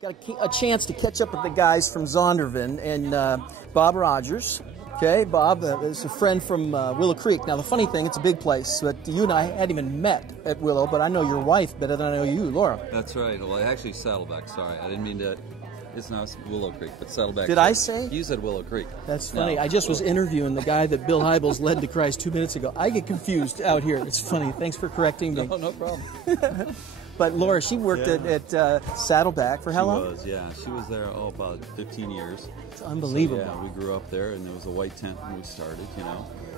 Got a chance to catch up with the guys from Zondervan and Bob Rogers. Okay, Bob is a friend from Willow Creek. Now, the funny thing, it's a big place, but you and I hadn't even met at Willow, but I know your wife better than I know you, Laura. That's right. Well, actually, Saddleback. Sorry, I didn't mean to. It's not Willow Creek, but Saddleback. Did I say? You said Willow Creek. That's funny. No. I just was interviewing the guy that Bill Hybels led to Christ 2 minutes ago. I get confused out here. It's funny. Thanks for correcting me. No problem. But Laura, she worked at Saddleback for how long? She was there, about 15 years. It's unbelievable. So, we grew up there, and there was a white tent when we started,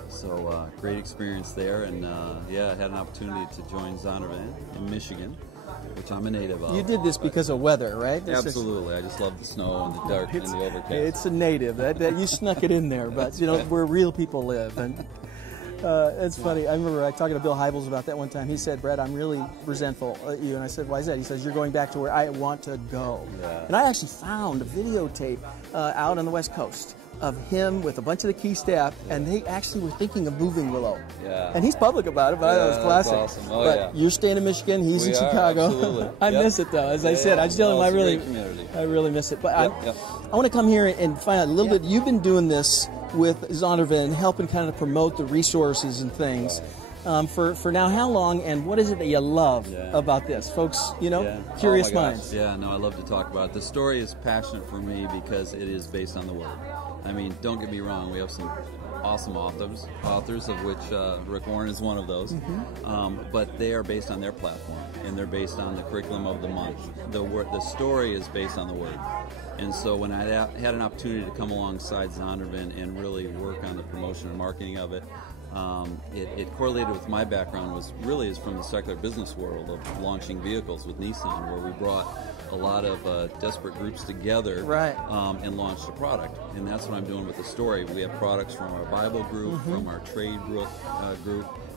So great experience there, and I had an opportunity to join Zondervan in Michigan, which I'm a native of. You did this because of weather, right? Absolutely. I just love the snow and the dark and the overcast. It's a native. That you snuck it in there, but where real people live. And it's funny. I remember talking to Bill Hybels about that one time. He said, "Brett, I'm really resentful at you." And I said, "Why is that?" He says, "You're going back to where I want to go." Yeah. And I actually found a videotape out on the West Coast of him with a bunch of the key staff, and they actually were thinking of moving Willow. Yeah. And he's public about it, but I thought it was classic. That's awesome. Oh, but you're staying in Michigan, he's in Chicago. Absolutely. I miss it though. As I said, I just tell him I really miss it. But I want to come here and find out a little bit. You've been doing this with Zondervan, helping kind of promote the resources and things. For now, how long, and what is it that you love about this? Folks, curious minds. Yeah, no, I love to talk about it. The story is passionate for me because it is based on the Word. I mean, don't get me wrong, we have some awesome authors of which Rick Warren is one of those, but they are based on their platform, and they're based on the curriculum of the month. The story is based on the Word. And so when I had an opportunity to come alongside Zondervan and really work on the promotion and marketing of it, it correlated with my background is from the secular business world of launching vehicles with Nissan, where we brought a lot of desperate groups together and launched a product. And that's what I'm doing with the story. We have products from our Bible group, from our trade group,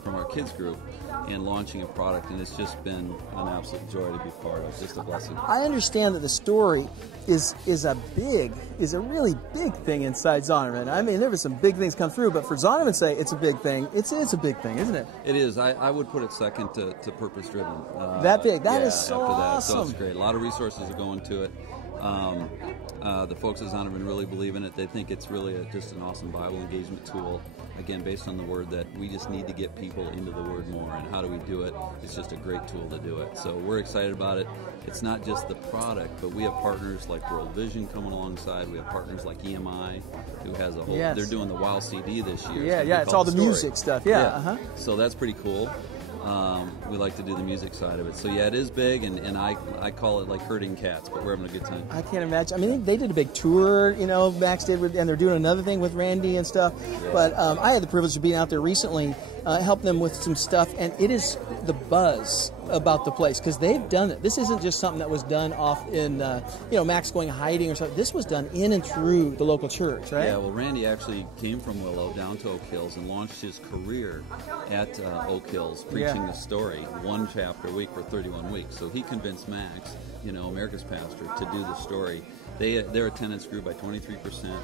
from our kids group, and launching a product, and it's just been an absolute joy to be part of. Just a blessing. I understand that the story is a really big thing inside Zondervan. I mean, there were some big things come through, but for Zondervan to say it's a big thing, it's a big thing, isn't it? It is. I would put it second to purpose driven. That big. That is so awesome. So it's great. A lot of resources are going to it. The folks at Zondervan really believe in it. They think it's really just an awesome Bible engagement tool, again, based on the Word, that we just need to get people into the Word more. And how do we do it? It's just a great tool to do it. So we're excited about it. It's not just the product, but we have partners like World Vision coming alongside. We have partners like EMI, who has a whole, they're doing the WOW CD this year. It's all the music stuff. So that's pretty cool. We like to do the music side of it. So it is big, and I call it like herding cats, but we're having a good time. I can't imagine. I mean, they did a big tour, Max did, and they're doing another thing with Randy and stuff. Yeah. But I had the privilege of being out there recently, helping them with some stuff, and it is the buzz about the place, because they've done it. This isn't just something that was done off in, Max going hiding or something. This was done in and through the local church, right? Yeah, well, Randy actually came from Willow down to Oak Hills and launched his career at Oak Hills, preaching the story, one chapter a week for 31 weeks. So he convinced Max, America's pastor, to do the story. Their attendance grew by 23%.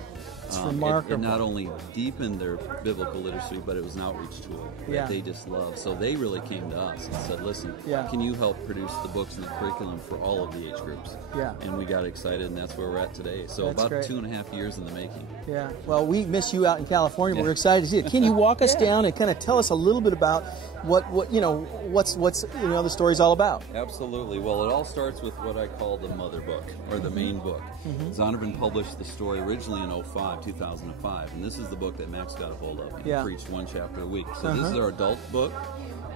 It's remarkable. It not only deepened their biblical literacy, but it was an outreach tool that they just love. So they really came to us and said, listen, can you help produce the books and the curriculum for all of the age groups? Yeah. And we got excited, and that's where we're at today. So that's about 2.5 years in the making. Yeah. Well, we miss you out in California, but we're excited to see it. Can you walk us down and kind of tell us a little bit about what's the story's all about? Absolutely. Well, it all starts with what I call the mother book, or the main book. Zondervan published the story originally in 2005, and this is the book that Max got a hold of and preached one chapter a week. So this is our adult book.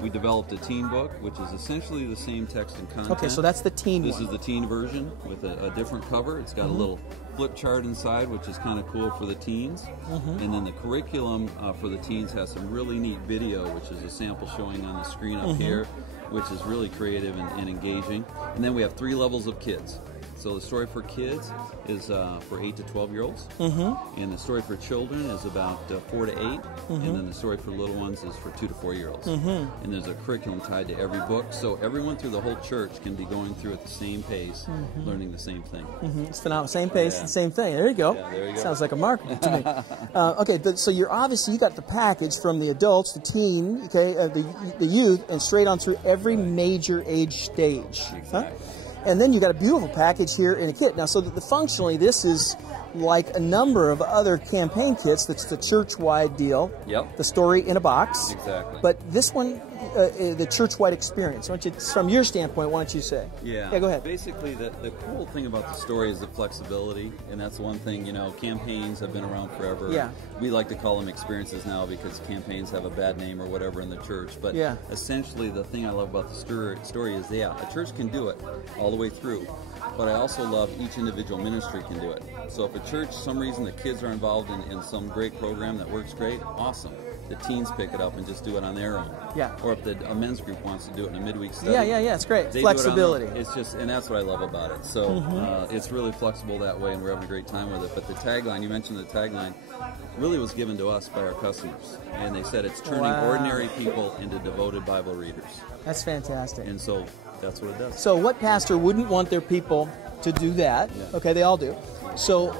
We developed a teen book, which is essentially the same text and content. Okay, so that's the teen one. This is the teen version with a different cover. It's got a little flip chart inside, which is kind of cool for the teens. And then the curriculum for the teens has some really neat video, which is a sample showing on the screen up here, which is really creative and engaging. And then we have 3 levels of kids. So the story for kids is for 8 to 12-year-olds, and the story for children is about 4 to 8, and then the story for little ones is for 2 to 4-year-olds. And there's a curriculum tied to every book, so everyone through the whole church can be going through at the same pace, learning the same thing. It's phenomenal. Same pace, the same thing. There you go. Yeah, there you go. Sounds like a marketing to me. So you're obviously, you got the package from the adults, the teen, the youth, and straight on through every major age stage. Exactly. And then you got a beautiful package here in a kit. Now, so that functionally, this is like a number of other campaign kits. That's the church-wide deal. Yep. The story in a box. Exactly. But this one, the church-wide experience. Why don't you, from your standpoint, why don't you say? Yeah. Yeah, go ahead. Basically, the cool thing about the story is the flexibility, and that's one thing. Campaigns have been around forever. Yeah. We like to call them experiences now because campaigns have a bad name or whatever in the church. But yeah. essentially, the thing I love about the story is, a church can do it all the way through. But I also love each individual ministry can do it. So if a church, some reason the kids are involved in some great program that works great, awesome. The teens pick it up and just do it on their own. Yeah. Or if a men's group wants to do it in a midweek study. Yeah, it's great. They Flexibility. It's just, and that's what I love about it. So it's really flexible that way, and we're having a great time with it. But the tagline, you mentioned the tagline, really was given to us by our customers. And they said it's turning ordinary people into devoted Bible readers. That's fantastic. And so that's what it does. So what pastor wouldn't want their people to do that? Yeah. Okay, they all do. So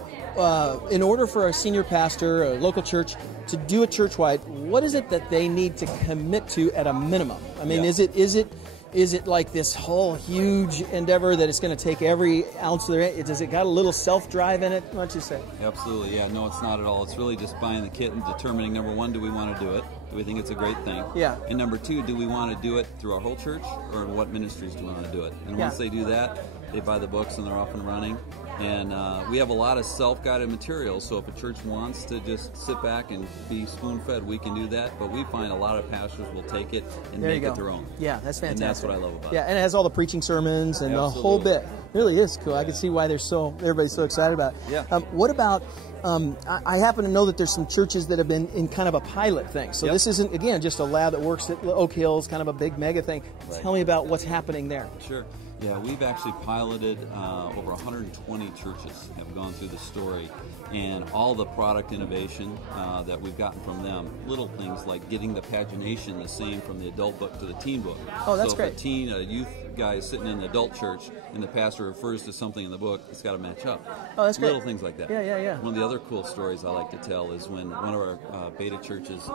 in order for a senior pastor, a local church, to do it church-wide, what is it that they need to commit to at a minimum? I mean, is it like this whole huge endeavor that it's going to take every ounce of their... Does it got a little self-drive in it? What don't you say? Absolutely, yeah. No, it's not at all. It's really just buying the kit and determining, number one, do we want to do it? Do we think it's a great thing? Yeah. And number two, do we want to do it through our whole church, or what ministries do we want to do it? And once they do that, they buy the books and they're off and running. And we have a lot of self-guided materials, so if a church wants to just sit back and be spoon-fed, we can do that. But we find a lot of pastors will take it and make it their own. Yeah, that's fantastic. And that's what I love about it. Yeah, and it has all the preaching sermons and the whole bit. It really is cool. I can see why everybody's so excited about it. Yeah. What about... I happen to know that there's some churches that have been in kind of a pilot thing. So this isn't, again, just a lab that works at Oak Hills, kind of a big mega thing. Right. Tell me about what's happening there. Sure. Yeah, we've actually piloted over 120 churches have gone through the story, and all the product innovation that we've gotten from them, little things like getting the pagination the same from the adult book to the teen book. Oh, that's great. So if a youth guy is sitting in the adult church and the pastor refers to something in the book, it's got to match up. Oh, that's great. Little things like that. Yeah. One of the other cool stories I like to tell is when one of our beta churches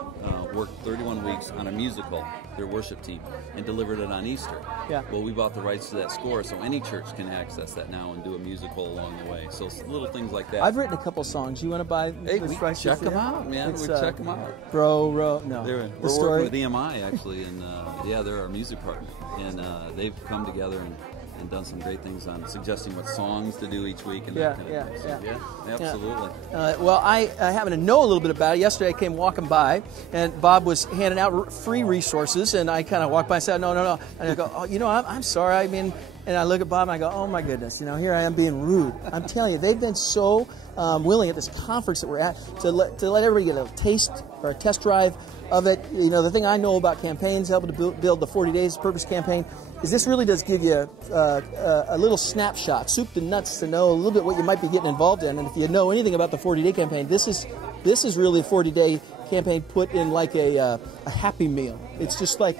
worked 31 weeks on a musical, their worship team, and delivered it on Easter. Yeah. Well, we bought the rights to that score, so any church can access that now and do a musical along the way. So little things like that. I've written a couple songs. You want to buy? Hey, we check them out, man. We check them out. We're working with EMI actually, and they're our music partner, and they've come together and done some great things on suggesting what songs to do each week and that kind of thing. So, yeah, absolutely. Well, I happen to know a little bit about it. Yesterday I came walking by, and Bob was handing out free resources, and I kind of walked by and said, no. And I go, I'm sorry. I mean, and I look at Bob and I go, oh my goodness, here I am being rude. I'm telling you, they've been so willing at this conference that we're at to let everybody get a taste or a test drive of it. The thing I know about campaigns, helping to build the 40 Days Purpose campaign, is this really does give you a little snapshot, soup to nuts, to know a little bit what you might be getting involved in. And if you know anything about the 40-day campaign, this is really a 40-day campaign put in like a Happy Meal. It's just like,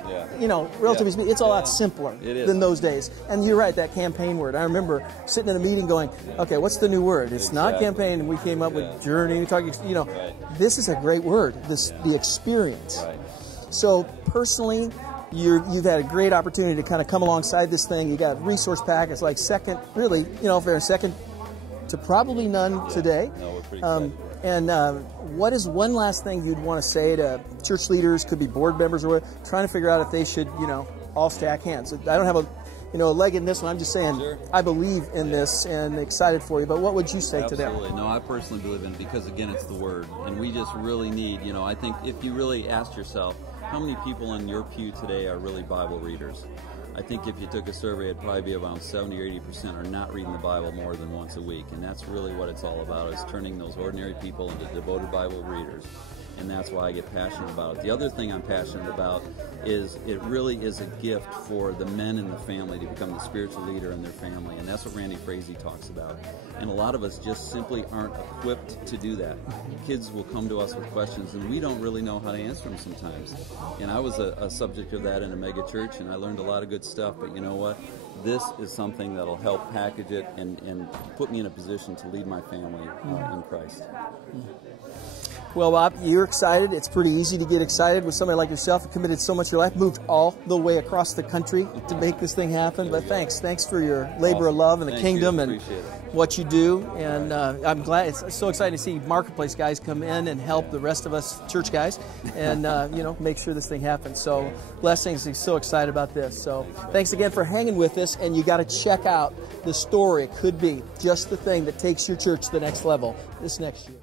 relatively speaking, it's a lot simpler than those days. And you're right, that campaign word. I remember sitting in a meeting going, okay, what's the new word? It's not campaign, and we came up with journey. This is a great word, the experience. Right. So personally, you've had a great opportunity to kind of come alongside this thing. You got a resource pack. It's like second, really, if they're second to probably none today. No, we're pretty excited. And what is one last thing you'd want to say to church leaders, could be board members or whatever, trying to figure out if they should, all stack hands? I don't have a leg in this one. I'm just saying I believe in this and excited for you. But what would you say to them? Absolutely. No, I personally believe in it because, again, it's the Word. And we just really need, I think if you really asked yourself, how many people in your pew today are really Bible readers? I think if you took a survey, it'd probably be around 70 or 80% are not reading the Bible more than once a week. And that's really what it's all about, is turning those ordinary people into devoted Bible readers. And that's why I get passionate about it. The other thing I'm passionate about is it really is a gift for the men in the family to become the spiritual leader in their family. And that's what Randy Frazee talks about. And a lot of us just simply aren't equipped to do that. Kids will come to us with questions, and we don't really know how to answer them sometimes. And I was a subject of that in a mega church, and I learned a lot of good stuff. But you know what? this is something that'll help package it and put me in a position to lead my family in Christ. Well, Bob, you're excited. It's pretty easy to get excited with somebody like yourself who committed so much of your life, moved all the way across the country to make this thing happen. But thanks for your labor of love in the kingdom and what you do. And I'm glad. It's so exciting to see Marketplace guys come in and help the rest of us church guys and make sure this thing happens. So blessings. I'm so excited about this. So thanks again for hanging with us. And you got to check out the story. It could be just the thing that takes your church to the next level this next year.